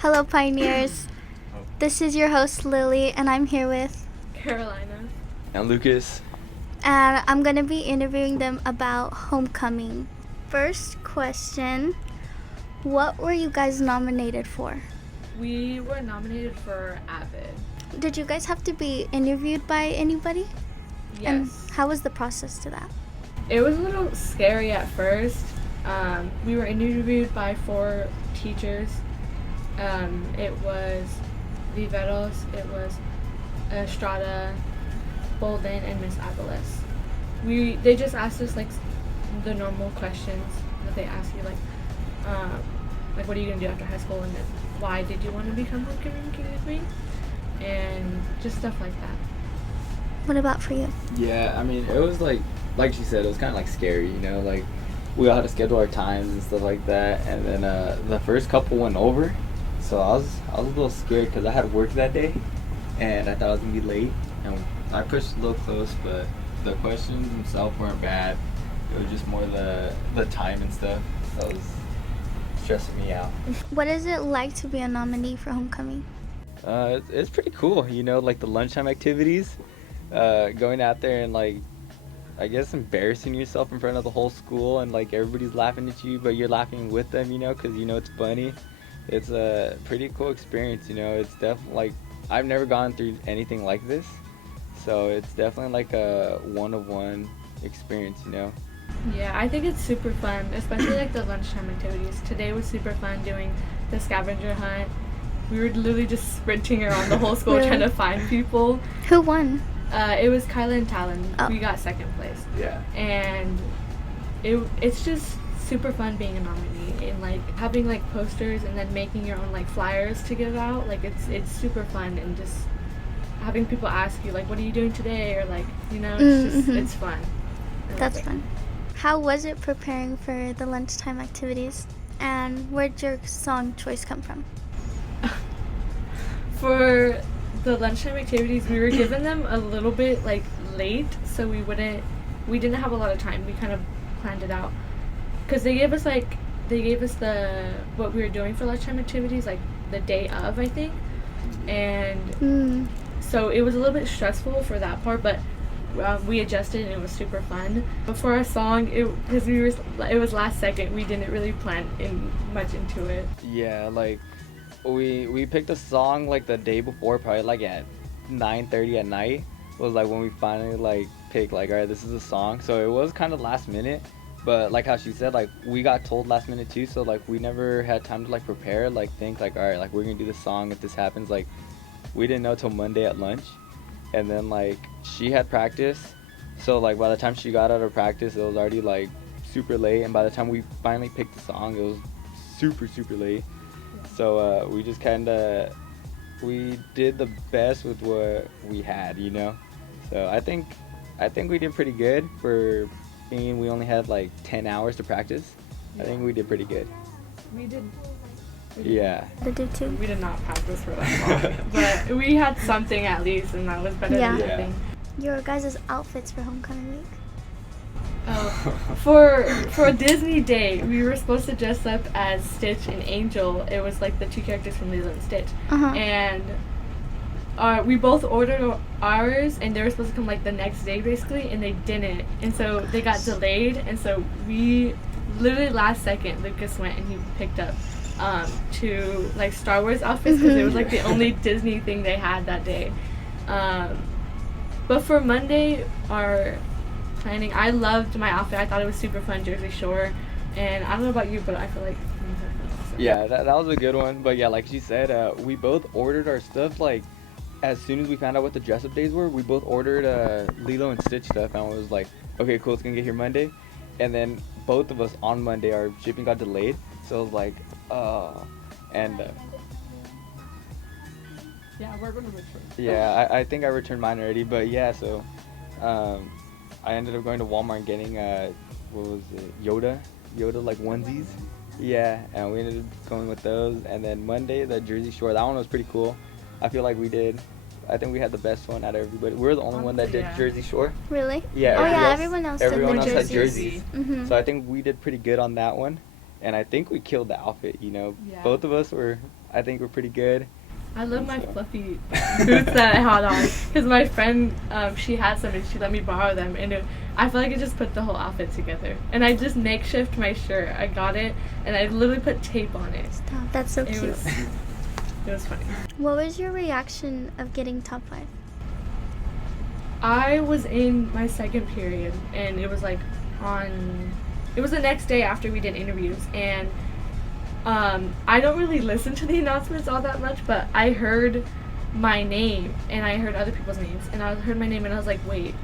Hello, Pioneers. This is your host, Lily, and I'm here with... Carolina. And Lucas. And I'm going to be interviewing them about homecoming. First question, what were you guys nominated for? We were nominated for Avid. Did you guys have to be interviewed by anybody? Yes. And how was the process to that? It was a little scary at first. We were interviewed by 4 teachers. It was Viveros, it was Estrada, Bolden, and Miss Aviles. They just asked us like the normal questions that they ask you, like what are you gonna do after high school, and then why did you want to become homecoming queen, and just stuff like that. What about for you? Yeah, I mean, it was like she said, it was kind of like scary, you know, like we all had to schedule our times and stuff like that, and then the first couple went over, so I was a little scared because I had work that day, and I thought I was gonna be late, and I pushed a little close, but the questions themselves weren't bad. It was just more the time and stuff that was stressing me out. What is it like to be a nominee for homecoming? It's pretty cool, you know, like the lunchtime activities, going out there and like, I guess embarrassing yourself in front of the whole school, and like everybody's laughing at you, but you're laughing with them, you know, because you know it's funny. It's a pretty cool experience, you know. It's definitely like, I've never gone through anything like this, so it's definitely like a one-of-one experience, you know. Yeah, I think it's super fun, especially like the lunchtime activities. Today was super fun doing the scavenger hunt. We were literally just sprinting around the whole school Really? trying to find people. Who won? It was Kyla and Talon. Oh. We got second place. Yeah. And it's just super fun being a nominee and like having like posters and then making your own like flyers to give out. Like it's super fun, and just having people ask you like, what are you doing today, or like, you know, it's just it's fun. I love That's it. fun. How was it preparing for the lunchtime activities? And where'd your song choice come from? For the lunchtime activities, we were given them a little bit like late, so we didn't have a lot of time. We kind of planned it out because they gave us the what we were doing for lunchtime activities like the day of, I think, and so it was a little bit stressful for that part, but we adjusted and it was super fun. But for our song, it was last second. We didn't really plan much into it. Yeah, like we picked a song like the day before, probably like at 9:30 at night was like when we finally like picked like, all right, this is a song. So it was kind of last minute, but like how she said, like we got told last minute too, so like we never had time to like prepare, like think like, all right, like we're gonna do this song if this happens. Like we didn't know till Monday at lunch, and then like she had practice, so like by the time she got out of practice it was already like super late, and by the time we finally picked the song it was super late. So we just we did the best with what we had, you know. So I think we did pretty good for being we only had like 10 hours to practice. I think we did pretty good. We did. Yeah. I did too. We did not practice for that long, but we had something at least, and that was better Yeah. than Yeah. nothing. Your guys' outfits for homecoming week? Oh, for Disney Day, we were supposed to dress up as Stitch and Angel. It was like the 2 characters from Lilo and Stitch, Uh-huh. and we both ordered ours, and they were supposed to come like the next day basically, and they didn't, and so they got delayed, and so we literally last second Lucas went and he picked up 2 like Star Wars outfits because it was like the only Disney thing they had that day. But for Monday, our planning, I loved my outfit. I thought it was super fun, Jersey Shore, and I don't know about you, but I feel like Yeah, that was a good one. But yeah, like she said, we both ordered our stuff like as soon as we found out what the dress up days were. We both ordered Lilo and Stitch stuff, and was like, okay, cool, it's gonna get here Monday. And then both of us on Monday, our shipping got delayed, so it was like, and yeah, we're gonna return. yeah, I think I returned mine already. But yeah, so I ended up going to Walmart and getting what was it, Yoda like onesies. Yeah, and we ended up going with those. And then Monday, the Jersey Shore, that one was pretty cool. I feel like I think we had the best one out of everybody. We're the only one that did Yeah. Jersey Shore. Really? Yeah. Oh yeah, everyone everyone else everyone did else the had jerseys. jerseys. So I think we did pretty good on that one. And I think we killed the outfit, you know. Yeah. Both of us were I think we're pretty good. I love my fluffy boots that I had on because my friend, she had some and she let me borrow them, and I feel like it just put the whole outfit together. And I just makeshift my shirt. I got it and I literally put tape on it. Stop. That's so cute. It was funny. What was your reaction of getting top 5? I was in my second period, and it was it was the next day after we did interviews, and I don't really listen to the announcements all that much, but I heard my name, and I heard other people's names, and I heard my name, and I was like, wait.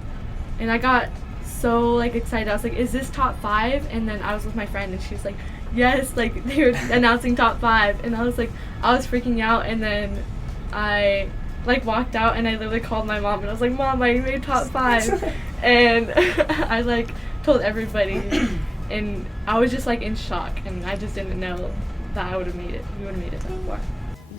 And I got so, like, excited. I was like, is this top 5? And then I was with my friend, and she's like, yes, like, they were announcing top 5. And I was like, I was freaking out, and then I, like, walked out, and I literally called my mom, and I was like, Mom, I made top 5. And I, like, told everybody, and I was just, like, in shock, and I just didn't know that I would have made it. We would have made it that far.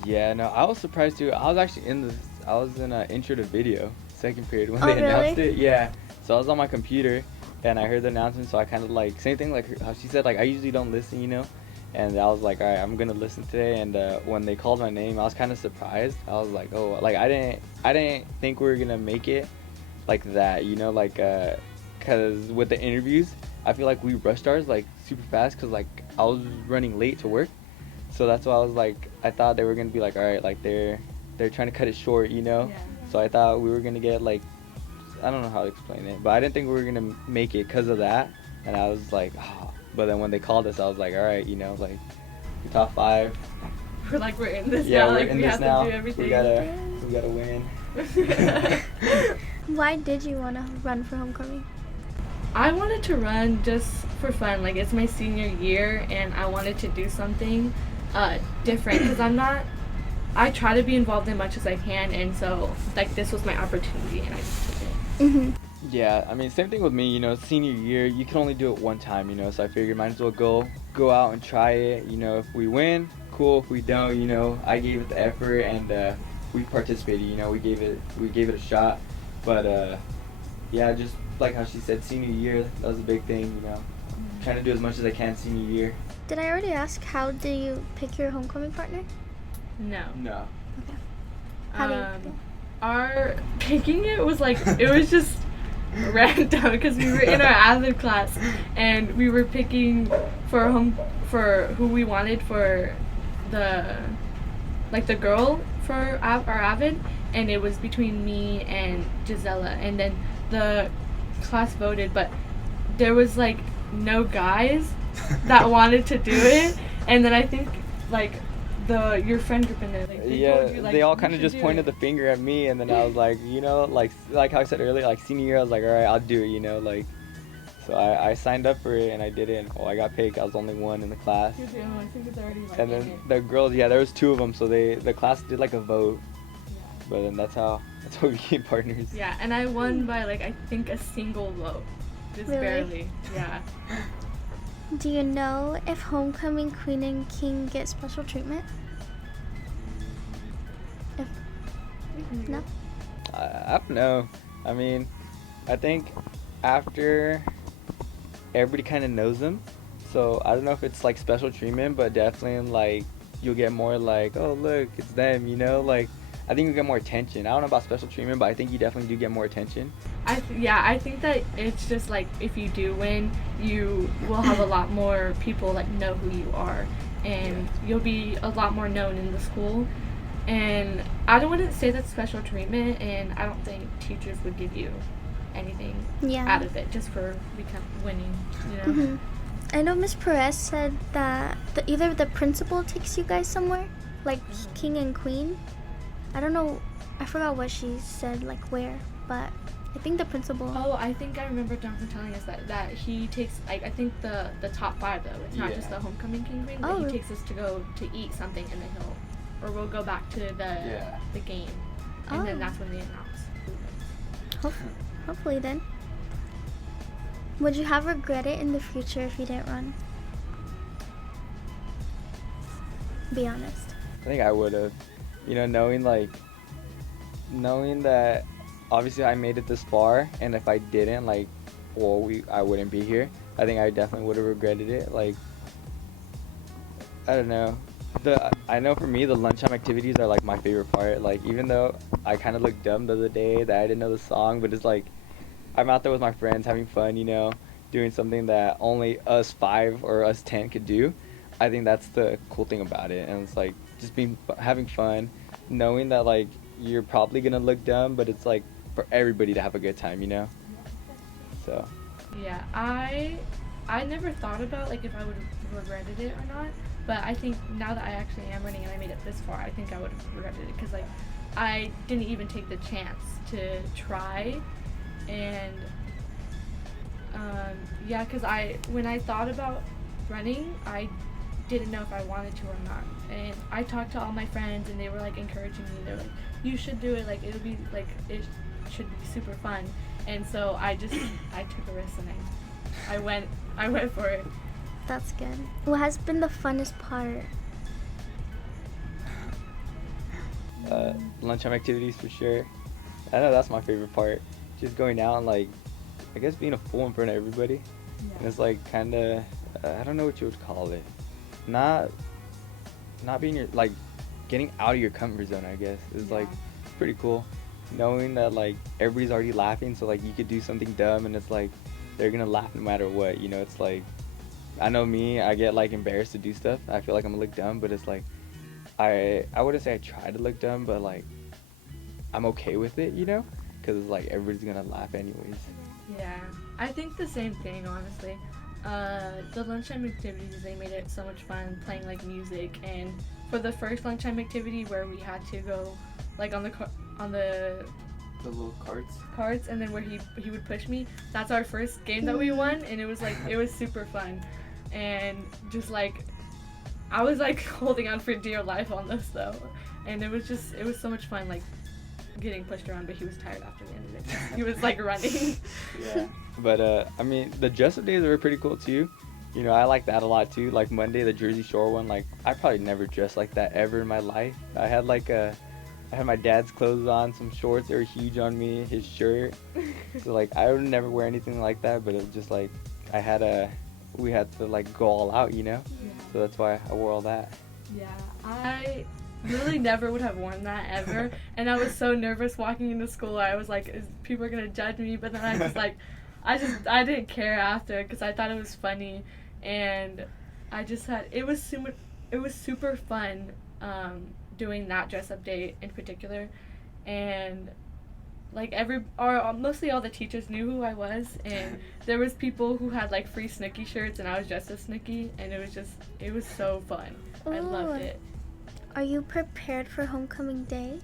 Yeah, no, I was surprised too. I was actually I was in an intro to video, second period, when Oh, they announced really? it. Yeah. So I was on my computer, and I heard the announcement, so I kind of like, same thing like how she said, like, I usually don't listen, you know? And I was like, all right, I'm going to listen today. And when they called my name, I was kind of surprised. I was like, oh, like, I didn't think we were going to make it like that, you know? Like, because with the interviews, I feel like we rushed ours, like, super fast, because, like, I was running late to work. So that's why I was like, I thought they were going to be like, all right, like, they're trying to cut it short, you know? Yeah. So I thought we were going to get, like, I don't know how to explain it, but I didn't think we were going to make it because of that. And I was like, oh. But then when they called us, I was like, all right, you know, like, the top 5. We're in this Yeah, now. we're Like, in we this have now. to do everything. We gotta win. Why did you want to run for homecoming? I wanted to run just for fun. Like, it's my senior year, and I wanted to do something different because I try to be involved in much as I can, and so, like, this was my opportunity, and I just took it. Mm-hmm. Yeah, I mean, same thing with me, you know, senior year, you can only do it one time, you know, so I figured might as well go out and try it, you know, if we win, cool, if we don't, you know, I gave it the effort, and we participated, you know, we gave it a shot, but yeah, just like how she said, senior year, that was a big thing, you know, trying to do as much as I can senior year. Did I already ask how do you pick your homecoming partner? No. No. Okay. How do you pick it? Our picking it was like, it was just random because we were in our avid class and we were picking for who we wanted for the girl for our avid, and it was between me and Gisela, and then the class voted, but there was like no guys that wanted to do it, and then I think like your friend group in there, like, told you, like, they all you kind of should just do pointed it. the finger at me, and then I was like, you know, like how I said earlier, like senior year, I was like, all right, I'll do it, you know, like, so I signed up for it and I did it, and I got picked. I was the only one in the class, You're the only one. I think it's already like and in then it. the girls, yeah, there was 2 of them, so the class did like a vote, Yeah. but then that's how we became partners. Yeah, and I won by like I think a single vote, just Really? barely. Yeah. Do you know if homecoming queen and king get special treatment? No? I don't know. I mean, I think after everybody kind of knows them, so I don't know if it's like special treatment, but definitely like you'll get more like, oh look, it's them, you know, like I think you get more attention. I don't know about special treatment, but I think you definitely do get more attention. I think that it's just like if you do win, you will have a lot more people like know who you are, and you'll be a lot more known in the school. And I wouldn't say that's special treatment, and I don't think teachers would give you anything Yeah. out of it just for winning, you know. Mm-hmm. I know Miss Perez said that either the principal takes you guys somewhere, like king and queen. I don't know, I forgot what she said, like where, but I think the principal. Oh, I think I remember Jonathan telling us that he takes, like, I think the top 5 though. It's not just the homecoming king queen, but Oh. he takes us to go to eat something, and then we'll go back to the game, and then Oh. that's when they announce who wins. Hopefully then. Would you have regretted in the future if you didn't run? Be honest. I think I would have, you know, knowing that obviously I made it this far, and if I didn't, like, well, I wouldn't be here. I think I definitely would have regretted it. Like, I don't know. I know for me the lunchtime activities are like my favorite part. Like even though I kind of looked dumb the other day that I didn't know the song, but it's like I'm out there with my friends having fun, doing something that only us 5 or us 10 could do. I think that's the cool thing about it, and it's like just having fun, knowing that like you're probably gonna look dumb, but it's like for everybody to have a good time. So Yeah, I never thought about like if I would have regretted it or not. But I think now that I actually am running and I made it this far, I think I would have regretted it because like I didn't even take the chance to try, and yeah, because when I thought about running, I didn't know if I wanted to or not. And I talked to all my friends and they were like encouraging me. They're like, you should do it. Like it'll be like it should be super fun. And so I took a risk and I went for it. That's good. What has been the funnest part? Lunchtime activities for sure. I know that's my favorite part. Just going out and like, I guess being a fool in front of everybody. Yeah. And it's like kind of, I don't know what you would call it. Not being like getting out of your comfort zone. I guess is like pretty cool. Knowing that like everybody's already laughing, so like you could do something dumb and it's like they're gonna laugh no matter what. It's like I know me. I get like embarrassed to do stuff. I feel like I'm gonna look dumb, but it's like I wouldn't say I try to look dumb, but like I'm okay with it, because it's like everybody's gonna laugh anyways. Yeah, I think the same thing, honestly. The lunchtime activities, they made it so much fun playing like music, and for the first lunchtime activity where we had to go like on the little carts, and then where he would push me, that's our first game that we won, and it was super fun, and just like I was like holding on for dear life on this though, and it was so much fun like getting pushed around, but he was tired after the end of it. He was like running. Yeah. But I mean, the dress up days are pretty cool too. I like that a lot too. Like Monday, the Jersey Shore one. Like I probably never dressed like that ever in my life. I had my dad's clothes on, some shorts. They were huge on me. His shirt. So like I would never wear anything like that. But it was just like we had to like go all out. Yeah. So that's why I wore all that. Yeah, I really never would have worn that ever, and I was so nervous walking into school. I was like, people are gonna judge me, but then I didn't care after because I thought it was funny, and it was super fun doing that dress up day in particular, and like mostly all the teachers knew who I was, and there was people who had like free Snooki shirts, and I was dressed as Snooki, and it was so fun. I loved it. Are you prepared for homecoming day?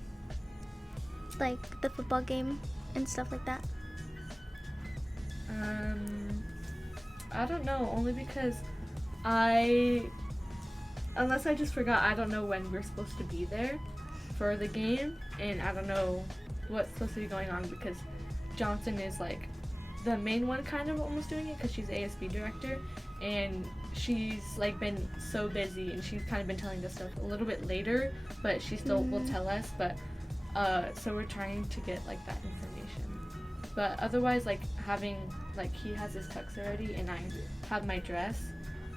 Like the football game and stuff like that? I don't know, only because unless I just forgot, I don't know when we're supposed to be there for the game, and I don't know what's supposed to be going on because Johnson is like the main one kind of almost doing it because she's ASB director, and she's like been so busy, and she's kind of been telling us stuff a little bit later, but she still will tell us, but so we're trying to get like that information. But otherwise, like having like he has his tux already and I have my dress,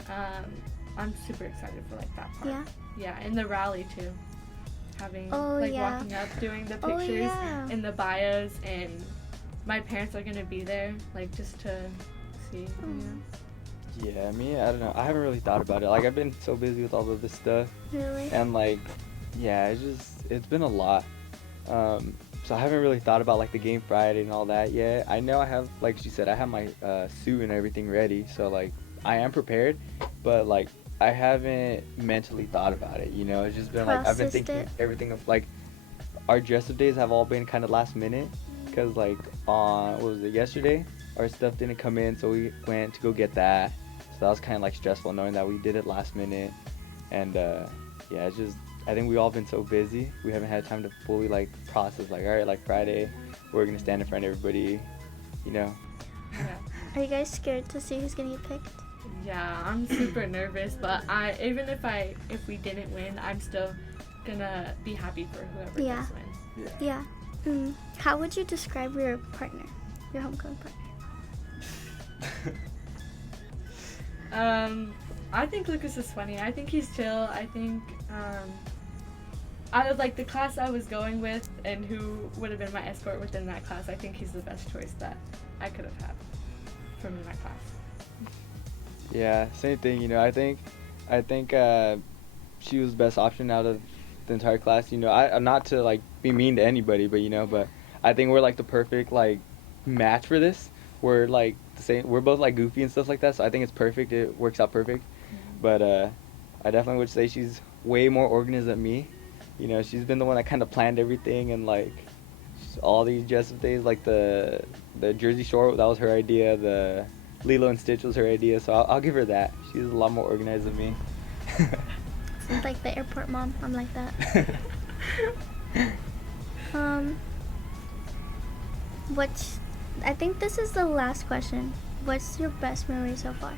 I'm super excited for like that part. Yeah, and the rally too, having walking up, doing the pictures in the bios, and my parents are gonna be there like just to see. Yeah, me, I don't know. I haven't really thought about it. Like, I've been so busy with all of this stuff. Really? And, like, yeah, it's been a lot. So I haven't really thought about, like, the game Friday and all that yet. I know I have, like she said, I have my suit and everything ready. So, like, I am prepared. But, like, I haven't mentally thought about it, It's just been, like, I've been thinking everything of, like, our dress-up days have all been kind of last minute. Because, like, what was it, yesterday? Our stuff didn't come in, so we went to go get that. So that was kind of like stressful knowing that we did it last minute, and yeah, it's just I think we all been so busy we haven't had time to fully like process like, all right, like Friday we're gonna stand in front of everybody, Yeah. Are you guys scared to see who's gonna get picked? Yeah, I'm super nervous, but even if we didn't win, I'm still gonna be happy for whoever does win. Yeah. How would you describe your partner, your homecoming partner? I think Lucas is funny. I think he's chill. I think Out of like the class I was going with and who would have been my escort within that class, I think he's the best choice that I could have had from my class. Yeah, same thing. You know, I think she was the best option out of the entire class. You know, I not to like be mean to anybody, but you know, but I think we're like the perfect like match for this. We're like the same. We're both like goofy and stuff like that. So I think it's perfect. It works out perfect. But I definitely would say she's way more organized than me. You know, she's been the one that kind of planned everything and like all these dress-up days, like the Jersey Shore, that was her idea. The Lilo and Stitch was her idea, so I'll give her that. She's a lot more organized than me. It's like the airport mom. I'm like that. What's? I think this is the last question. What's your best memory so far?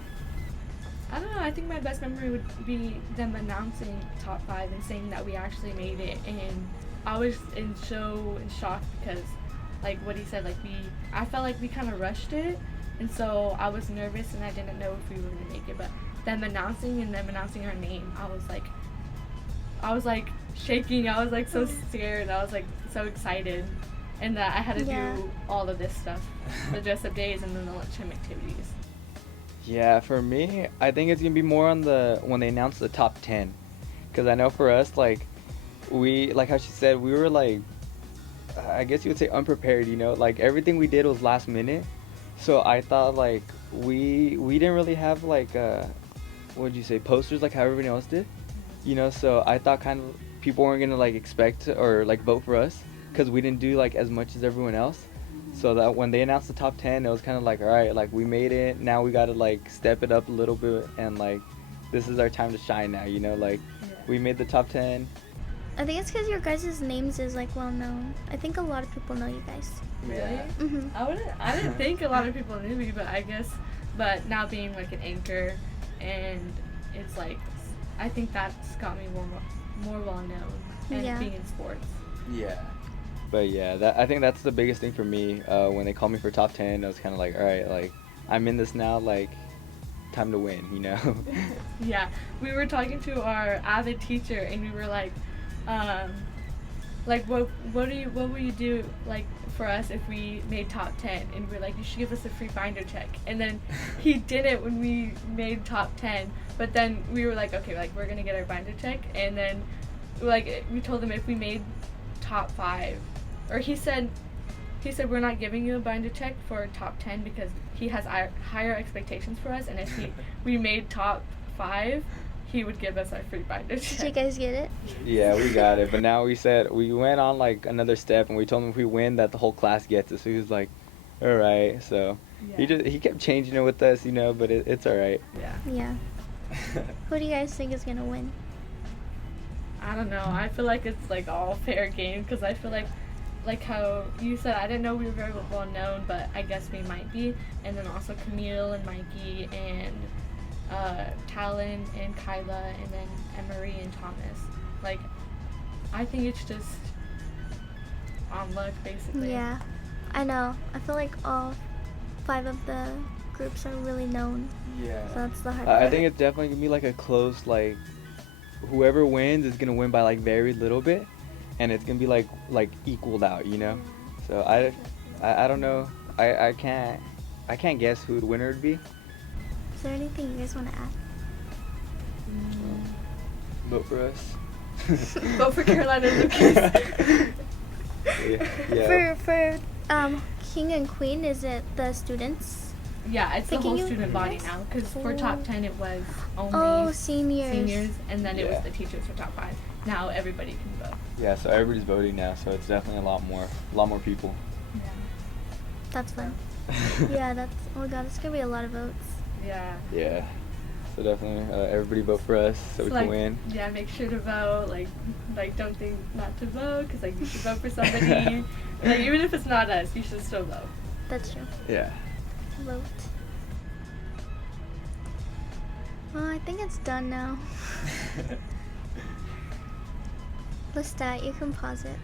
I don't know. I think my best memory would be them announcing top 5 and saying that we actually made it. And I was in shock because, like what he said, like I felt like we kind of rushed it, and so I was nervous and I didn't know if we were gonna make it. But them announcing our name, I was like shaking. I was like so scared. I was like so excited, and that I had to do all of this stuff, the dress-up days and then the lunchtime activities. Yeah, for me, I think it's gonna be more on when they announce the top 10, because I know for us, like like how she said, we were like, I guess you would say unprepared. You know, like everything we did was last minute, so I thought like we didn't really have like what would you say, posters like how everybody else did. You know, so I thought kind of people weren't gonna like expect or like vote for us because we didn't do like as much as everyone else. So that when they announced the top 10, it was kind of like, all right, like we made it. Now we got to like step it up a little bit, and like this is our time to shine now. You know, like we made the top 10. I think it's because your guys' names is like well known. I think a lot of people know you guys. Really? Mhm. I didn't think a lot of people knew me, but now being like an anchor, and it's like, I think that's got me more well known, and being in sports. Yeah. But yeah, I think that's the biggest thing for me. When they called me for top 10, I was kind of like, all right, like I'm in this now, like time to win, you know? Yeah, we were talking to our avid teacher, and we were like what will you do like for us if we made top 10? And we were like, you should give us a free binder check. And then he did it when we made top 10. But then we were like, okay, like we're gonna get our binder check. And then like we told him if we made top 5, or he said we're not giving you a binder check for top 10 because he has higher expectations for us, and if we made top 5, he would give us our free binder check. Did you guys get it? Yeah, we got it. But now we went on like another step, and we told him if we win that the whole class gets it. So he was like, all right. So he kept changing it with us, you know, but it's all right. Yeah. Who do you guys think is gonna win? I don't know. I feel like it's like all fair game, because I feel like how you said, I didn't know we were very well known, but I guess we might be. And then also Camille and Mikey and Talon and Kyla, and then Emery and Thomas. Like, I think it's just on luck, basically. Yeah, I know. I feel like all 5 of the groups are really known. Yeah. So that's the hard part. I think it's definitely gonna be like a close, like whoever wins is gonna win by like very little bit, and it's gonna be like equaled out, you know. So I don't know. I can't guess who the winner would be. Is there anything you guys want to add? Vote for us. Vote for Carolina Lucas. Yeah. For King and Queen, is it the students? Yeah, it's the Picking whole you? student body Yes. now, because for top 10 it was only seniors. and then it was Yeah. the teachers for top 5. Now everybody can vote. Yeah, so everybody's voting now, so it's definitely a lot more people. Yeah. That's fun. Yeah, that's, oh my god, it's gonna be a lot of votes. Yeah. Yeah. So definitely, everybody vote for us so we like, can win. Yeah, make sure to vote. Like don't think not to vote, because like you should vote for somebody. Like even if it's not us, you should still vote. That's true. Yeah. Vote. Well, I think it's done now. Lestat, you can pause it.